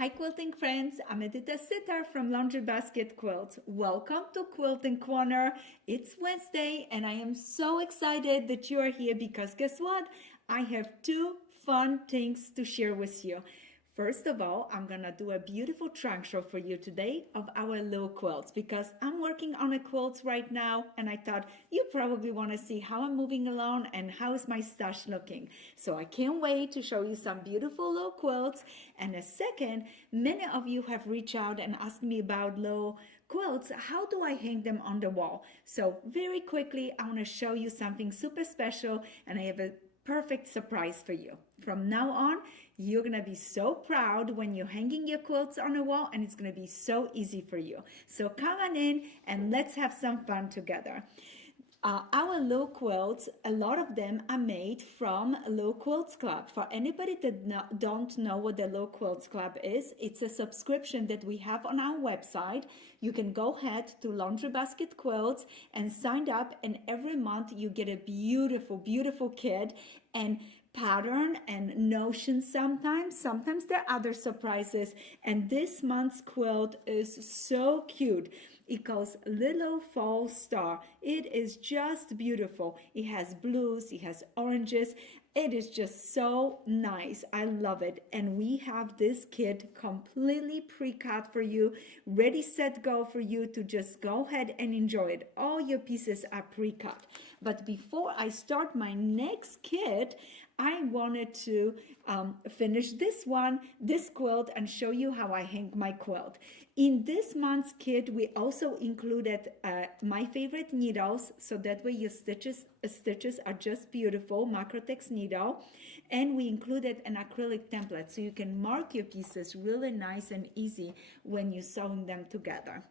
Hi quilting friends, I'm Edyta Sitar from Laundry Basket Quilts. Welcome to Quilting Corner. It's Wednesday and I am so excited that you are here because guess what? I have two fun things to share with you. First of all, I'm gonna do a beautiful trunk show for you today of our little quilts because I'm working on a quilt right now and I thought you probably want to see how I'm moving along and how is my stash looking. So I can't wait to show you some beautiful little quilts. And a second, many of you have reached out and asked me about little quilts. How do I hang them on the wall? So very quickly, I want to show you something super special and I have a perfect surprise for you. From now on, you're going to be so proud when you're hanging your quilts on a wall and it's going to be so easy for you. So come on in and let's have some fun together. Our low quilts, a lot of them are made from Low Quilts Club. For anybody that don't know what the Low Quilts Club is, it's a subscription that we have on our website. You can go ahead to Laundry Basket Quilts and sign up, and every month you get a beautiful, beautiful kit and pattern and notions sometimes there are other surprises, and this month's quilt is so cute. It calls Little Fall Star. It is just beautiful. It has blues, it has oranges. It is just so nice. I love it. And we have this kit completely pre-cut for you, ready, set, go for you to just go ahead and enjoy it. All your pieces are pre-cut. But before I start my next kit, I wanted to finish this quilt, and show you how I hang my quilt. In this month's kit, we also included my favorite needles, so that way your stitches are just beautiful, Macrotex needle. And we included an acrylic template, so you can mark your pieces really nice and easy when you're sewing them together.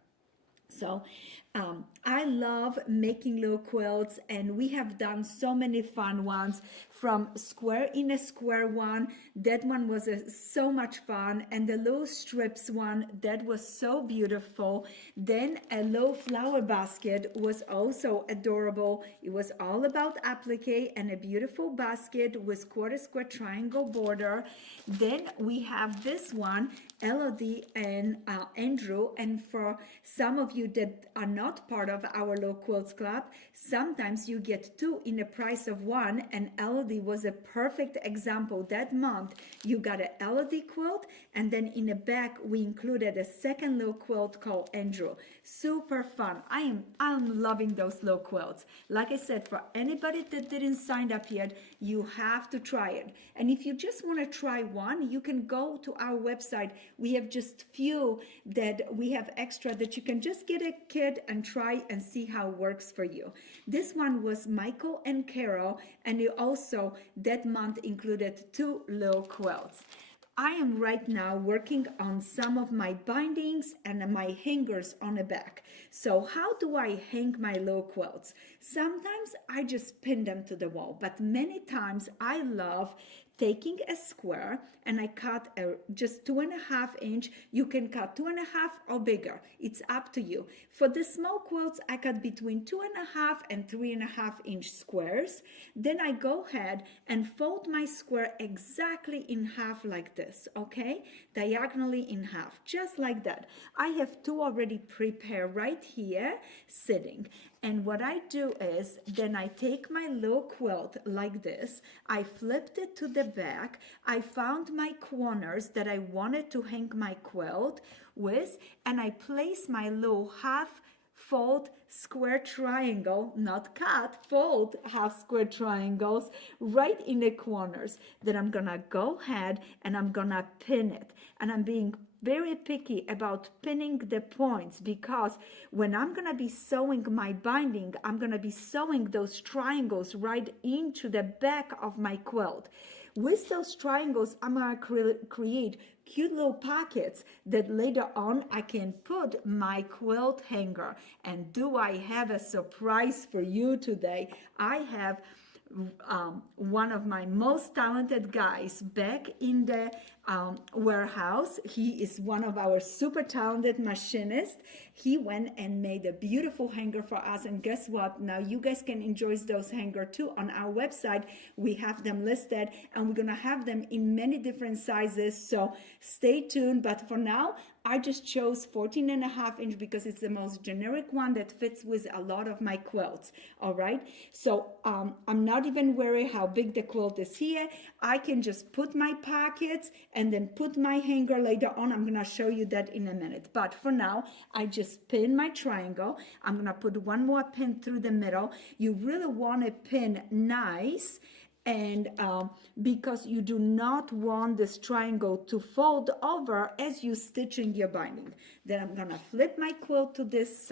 So I love making little quilts, and we have done so many fun ones, from square in a square one. That one was so much fun, and the little strips one, that was so beautiful. Then a little flower basket was also adorable. It was all about applique and a beautiful basket with quarter square triangle border. Then we have this one, Elodie and Andrew, and for some of you that are not part of our Low Quilts Club, sometimes you get two in the price of one, and Elodie was a perfect example. That month you got an Elodie quilt, and then in the back we included a second little quilt called Andrew. Super fun. I'm loving those little quilts. Like I said, for anybody that didn't sign up yet, you have to try it. And if you just want to try one, you can go to our website. We have just few that we have extra that you can just get a kit and try and see how it works for you. This one was Michael and Carol, and it also that month included two little quilts. I am right now working on some of my bindings and my hangers on the back. So how do I hang my little quilts? Sometimes I just pin them to the wall, but many times I love taking a square and I cut just 2.5 inch. You can cut 2.5 or bigger. It's up to you. For the small quilts, I cut between 2.5 and 3.5 inch squares. Then I go ahead and fold my square exactly in half like this, okay? Diagonally in half, just like that. I have two already prepared right here, sitting. And what I do is, then I take my little quilt like this, I flipped it to the back, I found my corners that I wanted to hang my quilt with, and I place my little half fold square triangle, not cut, fold half square triangles right in the corners. Then I'm gonna go ahead and I'm gonna pin it. And I'm being very picky about pinning the points, because when I'm gonna be sewing my binding, I'm gonna be sewing those triangles right into the back of my quilt. With those triangles, I'm gonna create cute little pockets that later on I can put my quilt hanger. And do I have a surprise for you today? I have one of my most talented guys back in the warehouse. He is one of our super talented machinists. He went and made a beautiful hanger for us, and guess what? Now you guys can enjoy those hangers too. On our website we have them listed, and we're gonna have them in many different sizes, so stay tuned. But for now, I just chose 14.5 inch because it's the most generic one that fits with a lot of my quilts. All right, so I'm not even worried how big the quilt is here. I can just put my pockets and then put my hanger later on. I'm gonna show you that in a minute, but for now I just pin my triangle. I'm gonna put one more pin through the middle. You really want to pin nice, and because you do not want this triangle to fold over as you stitching your binding. Then I'm gonna flip my quilt to this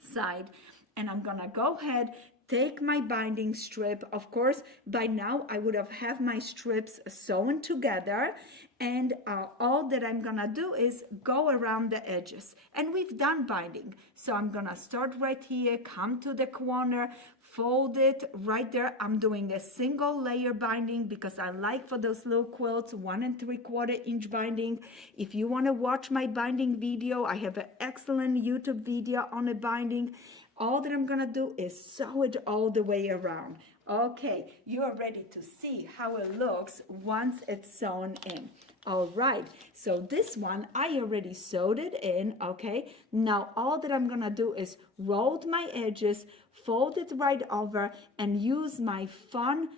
side, and I'm gonna go ahead, take my binding strip. Of course, by now I would have my strips sewn together, and all that I'm gonna do is go around the edges, and we've done binding. So I'm gonna start right here, come to the corner, fold it right there. I'm doing a single layer binding because I like for those little quilts 1 3/4 inch binding. If you want to watch my binding video, I have an excellent YouTube video on the binding. All that I'm gonna do is sew it all the way around. Okay, you are ready to see how it looks once it's sewn in. All right, so this one I already sewed it in. Okay, now all that I'm gonna do is roll my edges, fold it right over, and use my fun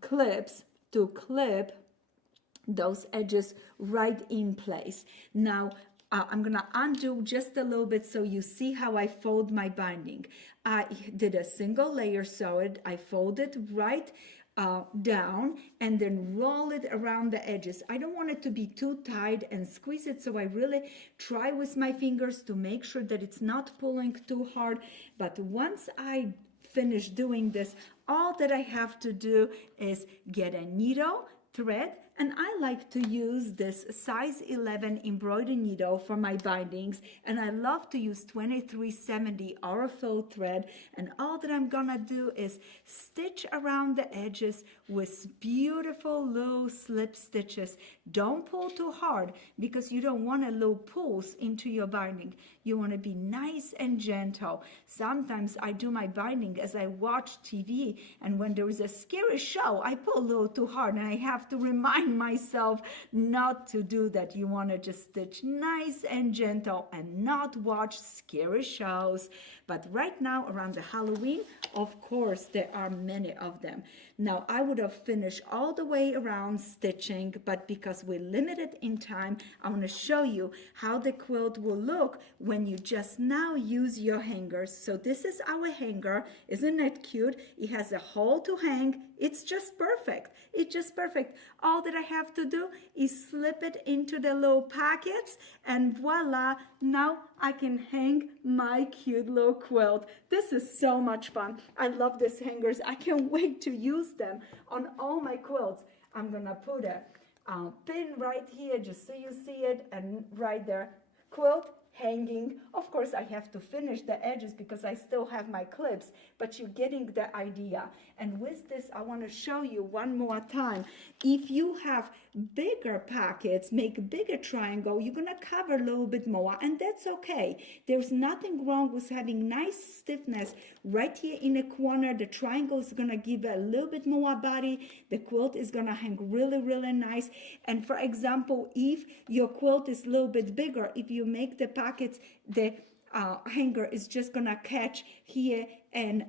clips to clip those edges right in place. Now I'm gonna undo just a little bit so you see how I fold my binding. I did a single layer sew it, I fold it right down and then roll it around the edges. I don't want it to be too tight and squeeze it, so I really try with my fingers to make sure that it's not pulling too hard. But once I finish doing this, all that I have to do is get a needle, thread, and I like to use this size 11 embroidery needle for my bindings, and I love to use 2370 Aurifil thread. And all that I'm gonna do is stitch around the edges with beautiful little slip stitches. Don't pull too hard because you don't want a little pulls into your binding. You want to be nice and gentle. Sometimes I do my binding as I watch TV, and when there is a scary show, I pull a little too hard, and I have to remind myself not to do that. You want to just stitch nice and gentle and not watch scary shows. But right now around the Halloween, of course, there are many of them. Now I would have finished all the way around stitching, but because we're limited in time, I want to show you how the quilt will look when you just now use your hangers. So this is our hanger. Isn't it cute? It has a hole to hang. It's just perfect. It's just perfect. All that I have to do is slip it into the little pockets, and voila, now I can hang my cute little quilt. This is so much fun. I love these hangers. I can't wait to use them on all my quilts. I'm gonna put a pin right here just so you see it, and right there, quilt hanging. Of course I have to finish the edges because I still have my clips, but you're getting the idea. And with this I want to show you one more time, if you have bigger pockets, make bigger triangle, you're gonna cover a little bit more, and that's okay. There's nothing wrong with having nice stiffness right here in the corner. The triangle is gonna give a little bit more body. The quilt is gonna hang really, really nice. And for example, if your quilt is a little bit bigger, if you make the pockets, the hanger is just gonna catch here, and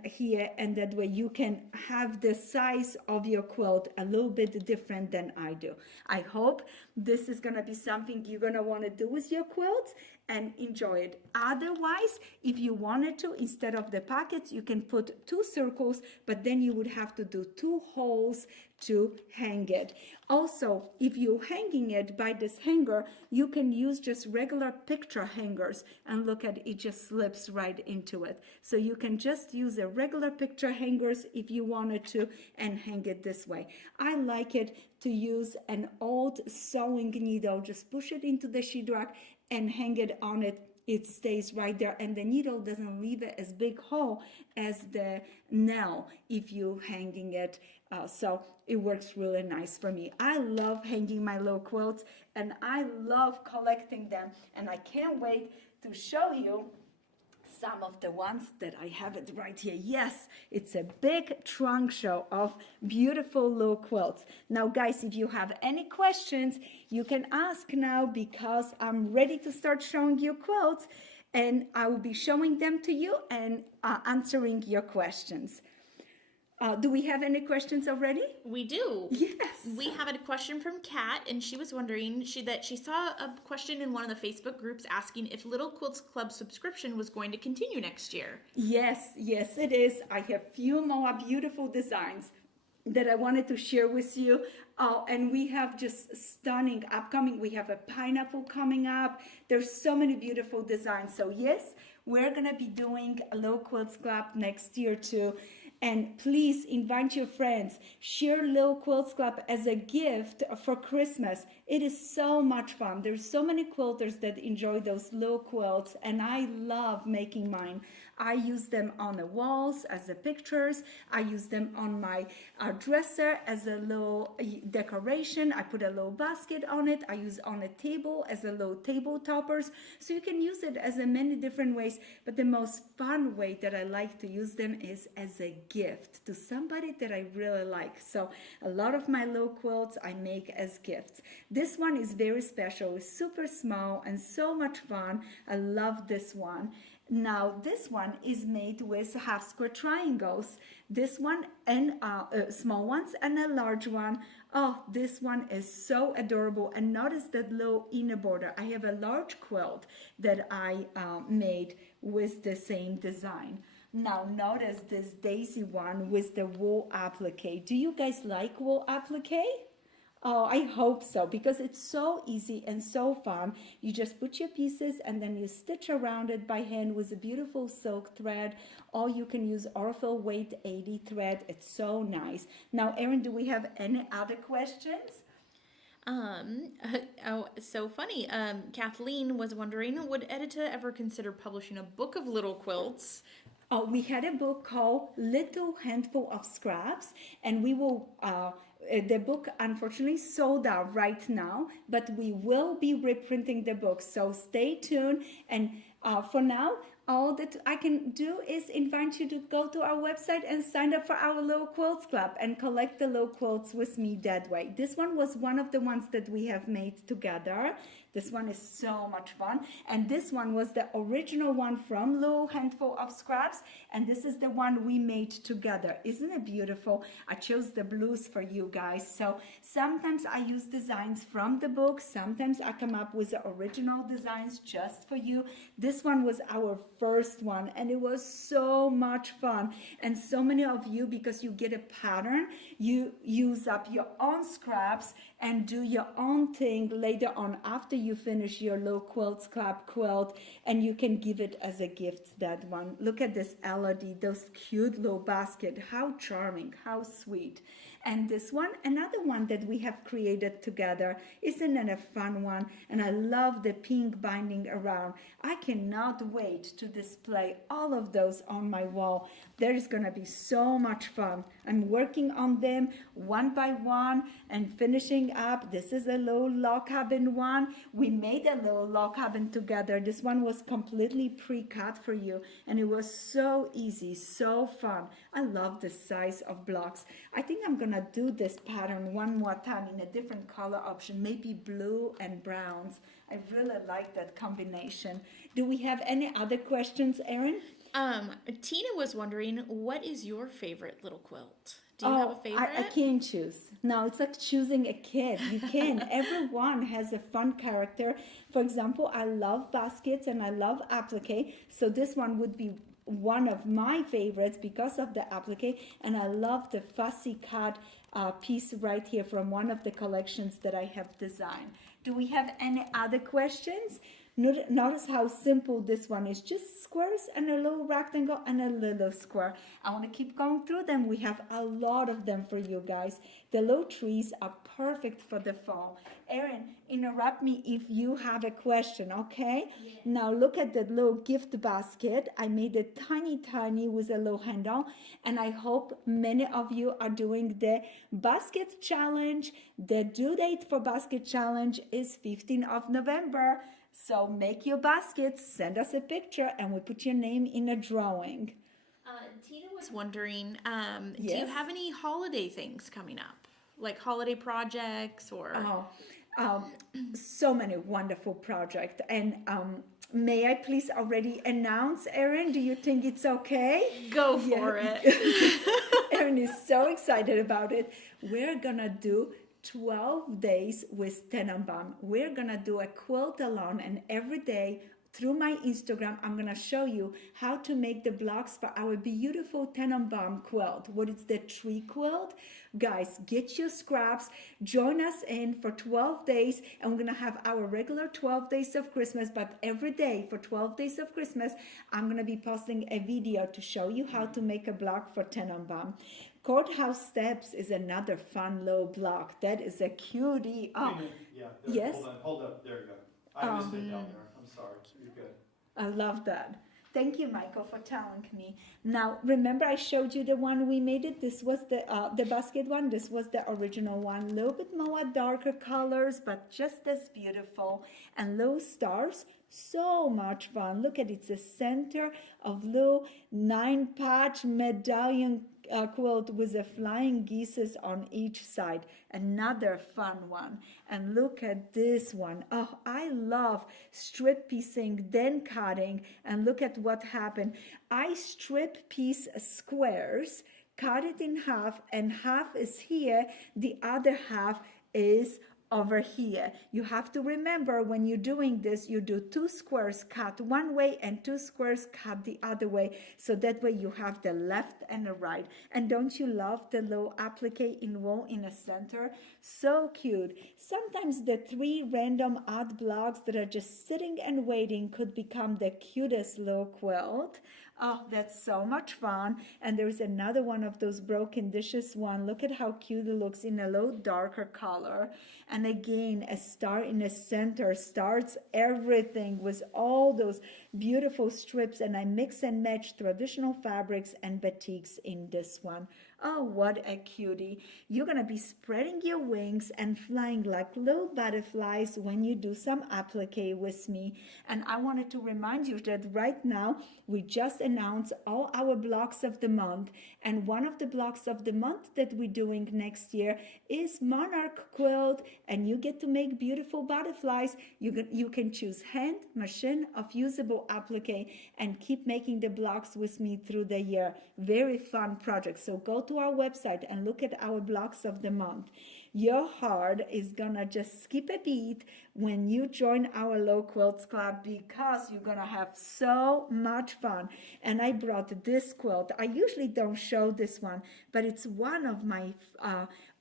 that way you can have the size of your quilt a little bit different than I do. I hope this is gonna be something you're gonna want to do with your quilts and enjoy it. Otherwise, if you wanted to, instead of the pockets, you can put 2 circles, but then you would have to do 2 holes to hang it. Also, if you're hanging it by this hanger, you can use just regular picture hangers, and look at it, just slips right into it. So you can just use a regular picture hangers if you wanted to, and hang it this way. I like it to use an old sewing needle, just push it into the sheetrock and hang it on it it stays right there, and the needle doesn't leave as big hole as the nail if you hanging it. So it works really nice for me. I love hanging my little quilts, and I love collecting them, and I can't wait to show you some of the ones that I have it right here. Yes, it's a big trunk show of beautiful little quilts. Now, guys, if you have any questions, you can ask now because I'm ready to start showing you quilts, and I will be showing them to you and answering your questions. Do we have any questions already? We do. Yes. We have a question from Kat, and she was wondering that she saw a question in one of the Facebook groups asking if Little Quilts Club subscription was going to continue next year. Yes, it is. I have few more beautiful designs that I wanted to share with you. And we have just stunning upcoming. We have a pineapple coming up. There's so many beautiful designs. So yes, we're gonna be doing a Little Quilts Club next year too. And please invite your friends. Share Little Quilts Club as a gift for Christmas. It is so much fun. There's so many quilters that enjoy those little quilts, and I love making mine. I use them on the walls as the pictures. I use them on my dresser as a little decoration. I put a little basket on it. I use on a table as a little table toppers. So you can use it as a many different ways. But the most fun way that I like to use them is as a gift to somebody that I really like. So a lot of my little quilts I make as gifts. This one is very special. It's super small and so much fun. I love this one. Now this one is made with half square triangles. This one and small ones and a large one. Oh, this one is so adorable. And notice that little inner border. I have a large quilt that I made with the same design. Now notice this daisy one with the wool applique. Do you guys like wool applique? Oh, I hope so, because it's so easy and so fun. You just put your pieces and then you stitch around it by hand with a beautiful silk thread, or you can use Orfil weight 80 thread. It's so nice. Now, Erin, do we have any other questions? So funny. Kathleen was wondering, would Edyta ever consider publishing a book of little quilts? Oh, we had a book called Little Handful of Scraps, and we will the book unfortunately sold out right now, but we will be reprinting the book, so stay tuned. And for now, all that I can do is invite you to go to our website and sign up for our Little Quilts Club and collect the little quilts with me that way. This one was one of the ones that we have made together. This one is so much fun. And this one was the original one from Little Handful of Scraps. And this is the one we made together. Isn't it beautiful? I chose the blues for you guys. So sometimes I use designs from the book. Sometimes I come up with the original designs just for you. This one was our first one, and it was so much fun. And so many of you, because you get a pattern, you use up your own scraps and do your own thing later on after you finish your Little Quilts Club quilt, and you can give it as a gift, that one. Look at this Elodie, those cute little basket. How charming, how sweet. And this one, another one that we have created together. Isn't it a fun one? And I love the pink binding around. I cannot wait to display all of those on my wall. There is going to be so much fun. I'm working on them one by one and finishing up. This is a little log cabin one. We made a little log cabin together. This one was completely pre-cut for you, and it was so easy, so fun. I love the size of blocks. I think I'm going to do this pattern one more time in a different color option, maybe blue and browns. I really like that combination. Do we have any other questions, Erin? Tina was wondering, what is your favorite little quilt? Do you have a favorite? I can't choose. No, it's like choosing a kid. You can. Everyone has a fun character. For example, I love baskets and I love applique. So this one would be one of my favorites because of the applique. And I love the fussy cut piece right here from one of the collections that I have designed. Do we have any other questions? Notice how simple this one is. Just squares and a little rectangle and a little square. I want to keep going through them. We have a lot of them for you guys. The little trees are perfect for the fall. Erin, interrupt me if you have a question, okay? Yeah. Now look at that little gift basket. I made it tiny with a little handle, and I hope many of you are doing the basket challenge. The due date for basket challenge is 15th of November. So make your baskets, send us a picture, and we put your name in a drawing. Tina was wondering, do you Yes? have any holiday things coming up? Like holiday projects or... So many wonderful projects. And may I please already announce, Erin? Do you think it's okay? Go for it. Erin is so excited about it. We're gonna do 12 days with Tenenbaum. We're gonna do a quilt along, and every day through my Instagram, I'm gonna show you how to make the blocks for our beautiful Tenenbaum quilt. What is the tree quilt? Guys, get your scraps, join us in for 12 days, and we're gonna have our regular 12 days of Christmas, but every day for 12 days of Christmas, I'm gonna be posting a video to show you how to make a block for Tenenbaum. Courthouse steps is another fun little block. That is a cutie. Oh, Yeah, yes? Hold up, there you go. I missed it down there, I'm sorry, you're good. I love that. Thank you, Michael, for telling me. Now, remember I showed you the one we made it? This was the basket one. This was the original one. A little bit more darker colors, but just as beautiful. And little stars, so much fun. Look at it, it's the center of little 9-patch medallion quilt with the flying geese on each side. Another fun one. And look at this one. Oh, I love strip piecing, then cutting. And look at what happened. I strip piece squares, cut it in half, and half is here. The other half is over here. You have to remember when you're doing this, you do 2 squares cut one way and 2 squares cut the other way. So that way you have the left and the right. And don't you love the little applique in wool in the center? So cute. Sometimes the 3 random odd blocks that are just sitting and waiting could become the cutest little quilt. Oh, that's so much fun. And there's another one of those broken dishes one. Look at how cute it looks in a little darker color. And again, a star in the center starts everything with all those beautiful strips. And I mix and match traditional fabrics and batiks in this one. Oh, what a cutie. You're going to be spreading your wings and flying like little butterflies when you do some applique with me. And I wanted to remind you that right now, we just announced all our blocks of the month. And one of the blocks of the month that we're doing next year is Monarch Quilt. And you get to make beautiful butterflies. You can choose hand, machine, or fusible applique and keep making the blocks with me through the year. Very fun project. So go to our website and look at our blocks of the month. Your heart is gonna just skip a beat when you join our Low Quilts Club because you're gonna have so much fun. And I brought this quilt. I usually don't show this one, but it's one of my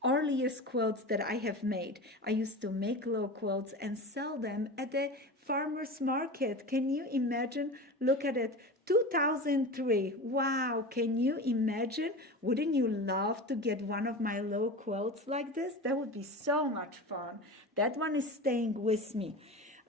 earliest quilts that I have made. I used to make low quilts and sell them at the farmer's market. Can you imagine? Look at it. 2003. Wow, can you imagine? Wouldn't you love to get one of my low quilts like this? That would be so much fun. That one is staying with me.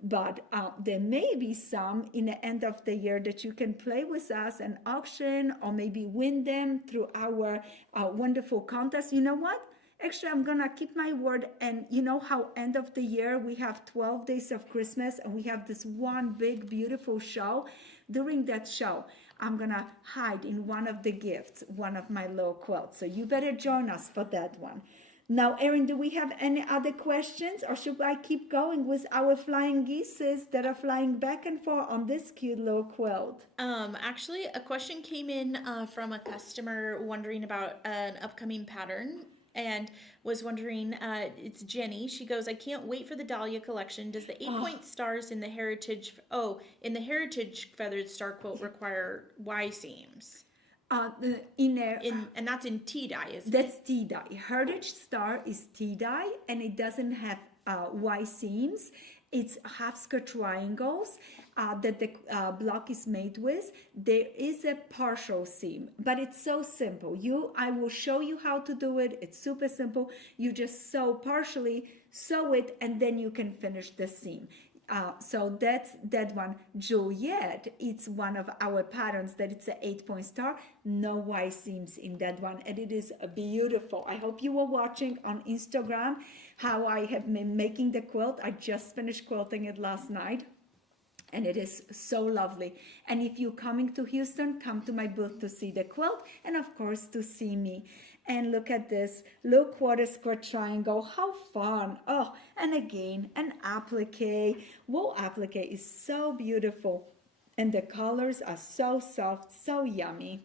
But there may be some in the end of the year that you can play with us and auction or maybe win them through our wonderful contest. You know what? Actually, I'm going to keep my word. And you know how end of the year we have 12 days of Christmas and we have this one big, beautiful show. During that show, I'm going to hide in one of the gifts, one of my low quilts. So you better join us for that one. Now, Erin, do we have any other questions or should I keep going with our flying geese that are flying back and forth on this cute little quilt? Actually, a question came in from a customer wondering about an upcoming pattern and was wondering, it's Jenny. She goes, I can't wait for the Dahlia collection. Does the 8-point stars in the Heritage feathered star quilt require Y seams? And that's in tea dye, isn't it? That's tea dye. Heritage Star is tea dye and it doesn't have Y seams. It's half square triangles that the block is made with. There is a partial seam, but it's so simple. I will show you how to do it. It's super simple. You just partially sew it, and then you can finish the seam. So that's that one. Juliet, it's one of our patterns that it's an 8-point star. No Y seams in that one, and it is beautiful. I hope you were watching on Instagram how I have been making the quilt. I just finished quilting it last night, and it is so lovely. And if you're coming to Houston, come to my booth to see the quilt, and of course to see me. And look at this little quarter square triangle. How fun. Oh, and again, an applique. Wool applique is so beautiful. And the colors are so soft, so yummy.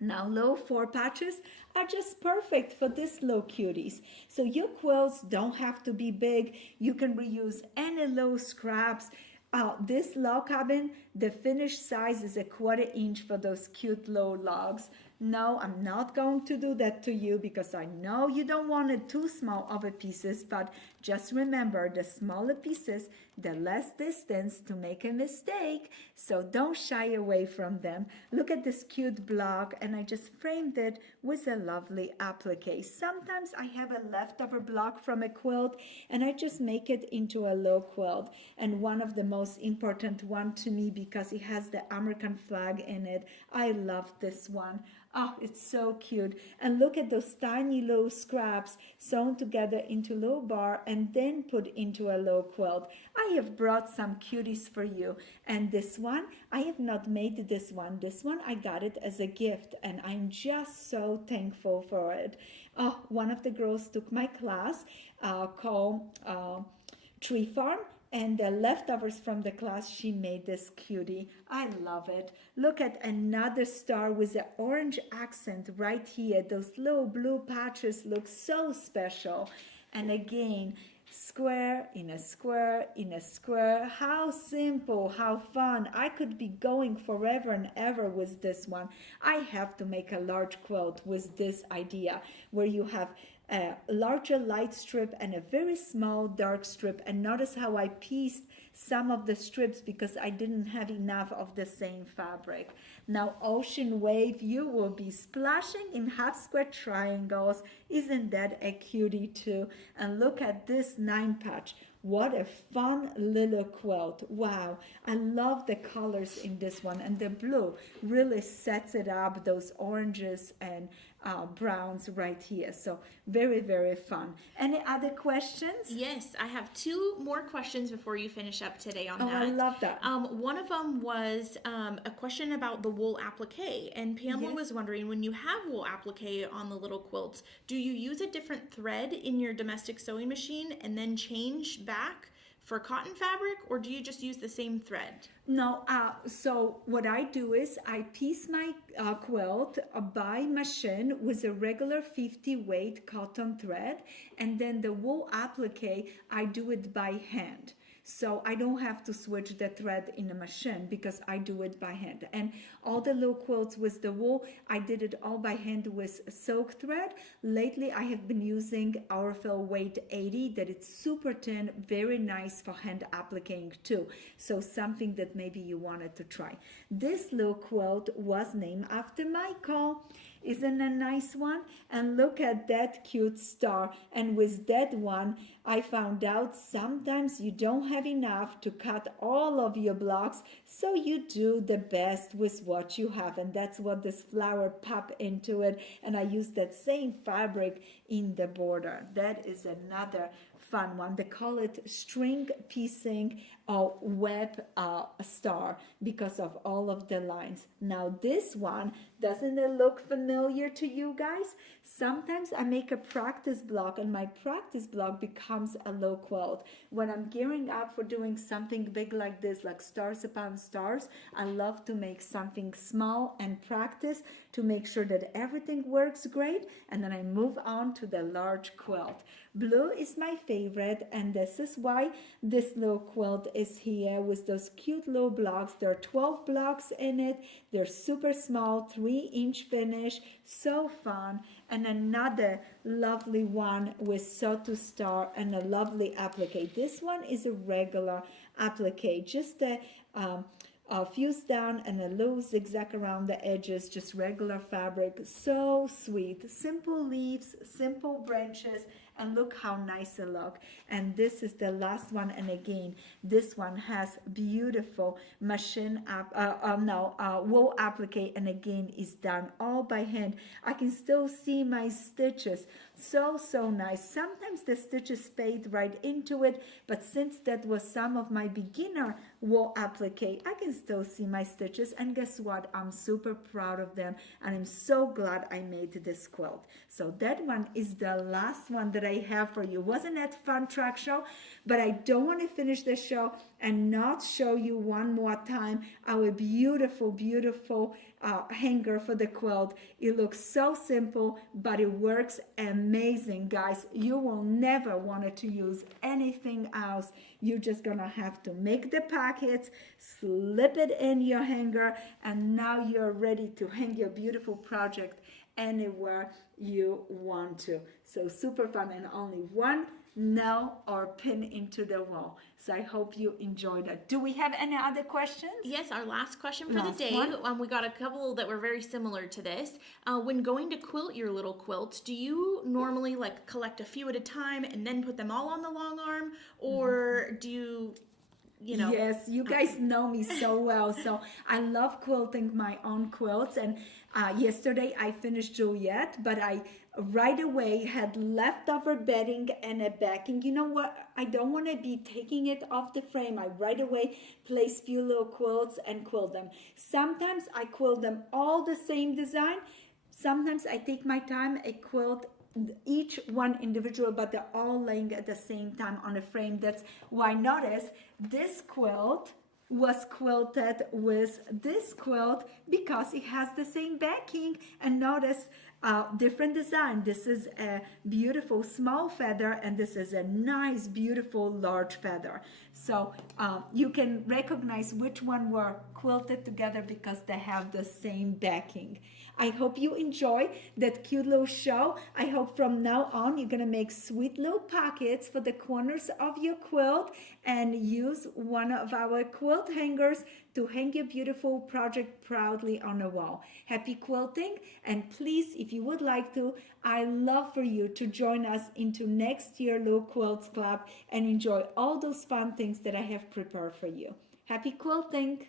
Now, little 4 patches are just perfect for this little cuties. So your quilts don't have to be big. You can reuse any little scraps. This log cabin, the finished size is 1/4 inch for those cute little logs. No, I'm not going to do that to you because I know you don't want it too small of a pieces, but just remember the smaller pieces, the less distance to make a mistake, so don't shy away from them. Look at this cute block, and I just framed it with a lovely applique. Sometimes I have a leftover block from a quilt, and I just make it into a low quilt, and one of the most important one to me because it has the American flag in it. I love this one. Oh, it's so cute. And look at those tiny little scraps sewn together into a little bar and then put into a low quilt. I have brought some cuties for you. And this one, I have not made this one. This one, I got it as a gift, and I'm just so thankful for it. Oh, one of the girls took my class called Tree Farm. And the leftovers from the class, she made this cutie. I love it. Look at another star with an orange accent right here. Those little blue patches look so special. And again, square in a square in a square. How simple, how fun. I could be going forever and ever with this one. I have to make a large quilt with this idea where you have a larger light strip and a very small dark strip. And notice how I pieced some of the strips because I didn't have enough of the same fabric. Now Ocean Wave, you will be splashing in half square triangles. Isn't that a cutie too? And look at this 9-patch. What a fun little quilt. Wow, I love the colors in this one, and the blue really sets it up, those oranges and browns right here. So very, very fun. Any other questions? Yes, I have 2 more questions before you finish up today on that. I love that. One of them was a question about the wool applique, and Pamela Yes. was wondering, when you have wool applique on the little quilts, do you use a different thread in your domestic sewing machine and then change back for cotton fabric, or do you just use the same thread? No, so what I do is I piece my quilt by machine with a regular 50 weight cotton thread, and then the wool applique, I do it by hand. So I don't have to switch the thread in a machine because I do it by hand. And all the little quilts with the wool, I did it all by hand with silk thread. Lately, I have been using Aurifil Weight 80, that it's super thin, very nice for hand appliquing too. So something that maybe you wanted to try. This little quilt was named after Michael. Isn't a nice one? And look at that cute star. And with that one, I found out sometimes you don't have enough to cut all of your blocks, so you do the best with what you have. And that's what this flower pop into it. And I use that same fabric in the border. That is another fun one. They call it string piecing or web star because of all of the lines. Now this one, doesn't it look familiar to you guys? Sometimes I make a practice block and my practice block becomes a low quilt. When I'm gearing up for doing something big like this, like stars upon stars, I love to make something small and practice to make sure that everything works great, and then I move on to the large quilt. Blue is my favorite, and this is why this little quilt is here with those cute little blocks. There are 12 blocks in it. They're super small, 3 3-inch finish, so fun. And another lovely one with sew to star and a lovely applique. This one is a regular applique, just a fuse down and a little zigzag around the edges, just regular fabric. So sweet, simple leaves, simple branches, and look how nice it look. And this is the last one, and again, this one has beautiful wool applique, and again is done all by hand. I can still see my stitches, so nice. Sometimes the stitches fade right into it, but since that was some of my beginner wool applique, I can still see my stitches, and guess what, I'm super proud of them, and I'm so glad I made this quilt. So that one is the last one that I have for you. Wasn't that fun, track show? But I don't want to finish the show and not show you one more time our beautiful hanger for the quilt. It looks so simple, but it works amazing, guys. You will never want to use anything else. You're just gonna have to make the pockets, slip it in your hanger, and now you're ready to hang your beautiful project anywhere you want to. So super fun, and only one nail or pin into the wall. So I hope you enjoyed that. Do we have any other questions? Yes, our last question for Last the day. one. We got a couple that were very similar to this. When going to quilt your little quilts, do you normally like collect a few at a time and then put them all on the long arm, or do you know? Yes, you guys know me so well. So I love quilting my own quilts. And yesterday I finished Juliet, but I right away had leftover bedding and a backing. You know what? I don't want to be taking it off the frame. I right away place few little quilts and quilt them. Sometimes I quilt them all the same design. Sometimes I take my time, I quilt each one individual, but they're all laying at the same time on a frame. That's why notice this quilt was quilted with this quilt because it has the same backing. And notice different design. This is a beautiful small feather, and this is a nice beautiful large feather. So you can recognize which one were quilted together because they have the same backing. I hope you enjoy that cute little show. I hope from now on you're gonna make sweet little pockets for the corners of your quilt and use one of our quilt hangers to hang your beautiful project proudly on the wall. Happy quilting, and please, if you would like to, I love for you to join us into next year Little Quilts Club and enjoy all those fun things that I have prepared for you. Happy quilting!